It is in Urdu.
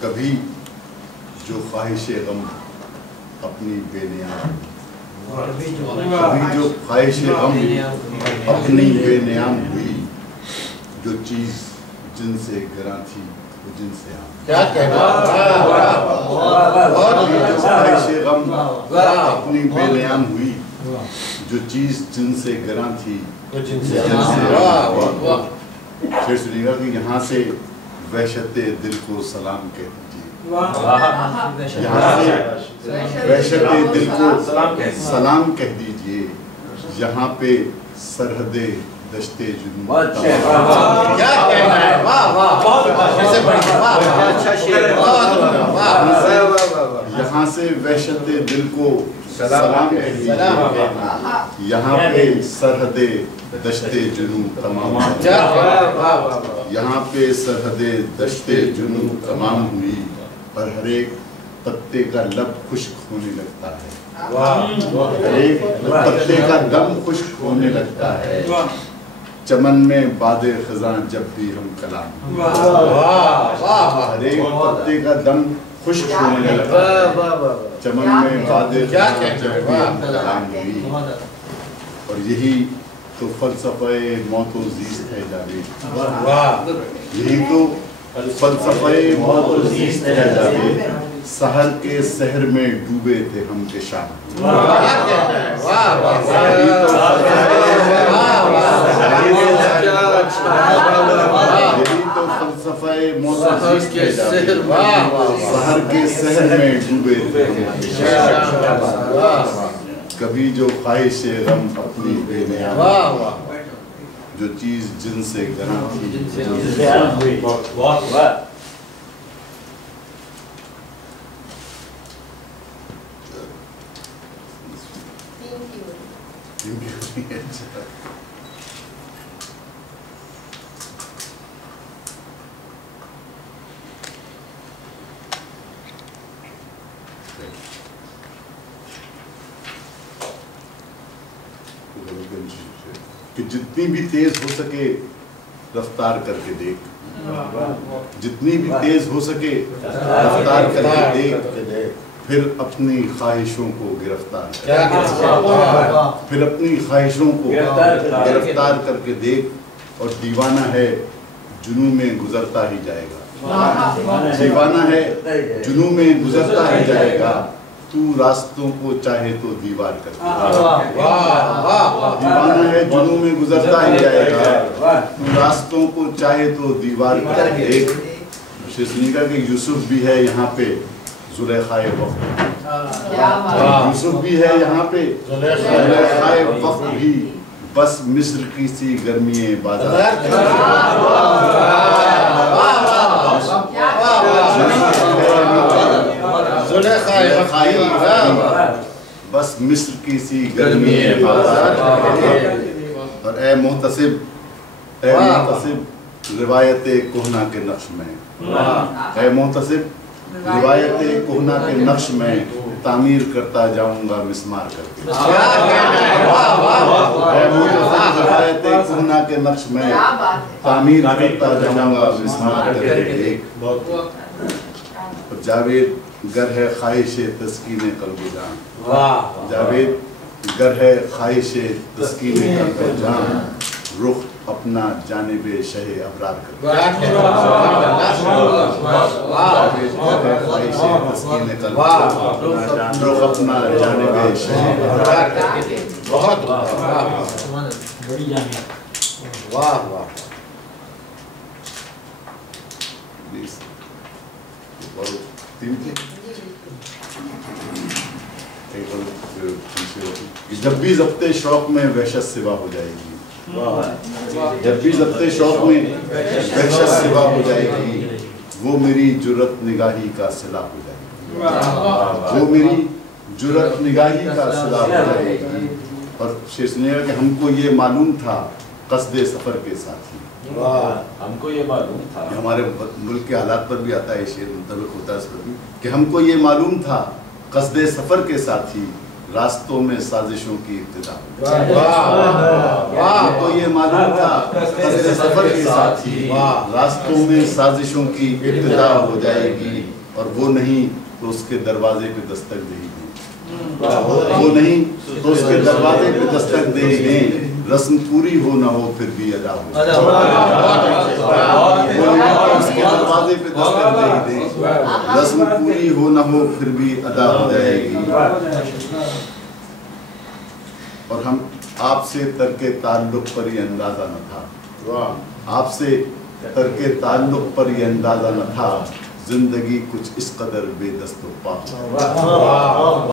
کبھی جو خواہش غم اپنی بے نیام، کبھی جو خواہش غم اپنی بے نیام ہوئی، جو چیز جن سے گراں تھی وہ جن سے عام، کیا جو خواہش غم اپنی بے نیام ہوئی، جو چیز جن سے گراں تھی وہ جن سے عام۔ پھر سنیے گا کہ یہاں سے وحشت دل کو سلام کہہ دیجیے، یہاں سے وحشت دل کو سلام کہہ دیجیے، یہاں پہ سرحد دشت جنوب، یہاں سے وحشت دل کو سلام کہہ دیجیے، یہاں پہ سرحد دشت جنوب تمام، یہاں پہ سرحد دشت جنوب تمام ہوئی، اور ہر ایک پتے کا لب خشک ہونے لگتا ہے، ہر ایک پتے کا دم خشک ہونے لگتا ہے، چمن میں باد خزاں جب بھی ہم کلام، ہر ایک پتے کا دم خشک ہونے لگتا ہے، چمن میں باد خزاں جب بھی ہم کلام ہوئی، اور یہی تو فلسفہ موت و زیست ہے جاوید، یہی تو فلسفہ موت و زیست ہے جاوید، سحر کے سحر میں ڈوبے تھے ہم کے شام، یہی تو فلسفہ موت و زیست ہے جاوید، سحر کے سحر میں ڈوبے تھے ہم کے شام، کبھی جو خواہش غم اپنی بے نیام، جو چیز جن سے گراں تھی، کہ جتنی بھی تیز ہو سکے رفتار کر کے دیکھ، جتنی بھی تیز ہو سکے رفتار کر کے دیکھ، پھر اپنی خواہشوں کو گرفتار کر، پھر اپنی خواہشوں کو گرفتار کر کے دیکھ، اور دیوانہ ہے جنوں میں گزرتا ہی جائے گا، دیوانہ ہے جنوں میں گزرتا ہی جائے گا، تو راستوں کو چاہے تو دیوار کر دے، دیوانہ ہے جنوں میں گزرتا ہی جائے گا، تو راستوں کو چاہے تو دیوار کر دے۔ سنیے گا کہ یوسف بھی ہے یہاں پہ زلیخائے وقت، یوسف بھی ہے یہاں پہ زلیخائے وقت بھی، بس مصر کی سی گرمی بازار، بس مصر کی سی گرمی بازار، اور اے محتسب، اے محتسب روایت کہنا کے نقش میں، اے محتسب روایت کہنا کے نقش میں تعمیر کرتا جاؤں گا مسمار کر کے، اے محتسب روایت کہنا کے نقش میں تعمیر کرتا جاؤں گا مسمار کر کے۔ جاوید گر ہے خواہش تسکین قلب و جان، جاوید گر ہے خواہش تسکین قلب و جان، رخ اپنا جانب شہ ابرار کر، جاوید گر ہے خواہش تسکین قلب و جان، رخ اپنا جانب شہ ابرار کر۔ بہت بڑی جانب، واہ واہ، تین تھے، جب بھی ضبط شوق میں وحشت سوا ہو جائے گی، جب بھی ضبط شوق میں وحشت سوا ہو جائے گی، وہ میری جرت نگاہی کا صلہ ہو جائے گی، وہ میری جرت نگاہی کا صلہ ہو جائے گی۔ اور شیخ سنیے گا کہ ہم کو یہ معلوم تھا قصد سفر کے ساتھ ہی، ہم کو یہ معلوم تھا، ہمارے ملک کے حالات پر بھی آتا ہے، شعر منطبق ہوتا ہے اس پر بھی، کہ ہم کو یہ معلوم تھا قصد سفر کے ساتھ ہی راستوں میں سازشوں کی ابتدا ہو تو یہ معلوم تھا قصد سفر کے ساتھ ہی راستوں میں سازشوں کی ابتدا ہو جائے گی، اور وہ نہیں تو اس کے دروازے پہ دستک دے ہی دیں، وہ نہیں تو اس کے دروازے پہ دستک دے ہی دیں، رسم پوری ہو نہ ہو پھر بھی ادا ہو، اس کے دروازے پہ دستک دے ہی دیں، رسم پوری ہو نہ ہو پھر بھی ادا ہو جائے گی۔ اور ہم آپ سے ترک تعلق پر یہ اندازہ نہ تھا، آپ سے ترک تعلق پر یہ اندازہ نہ تھا، زندگی کچھ اس قدر بے دست و پا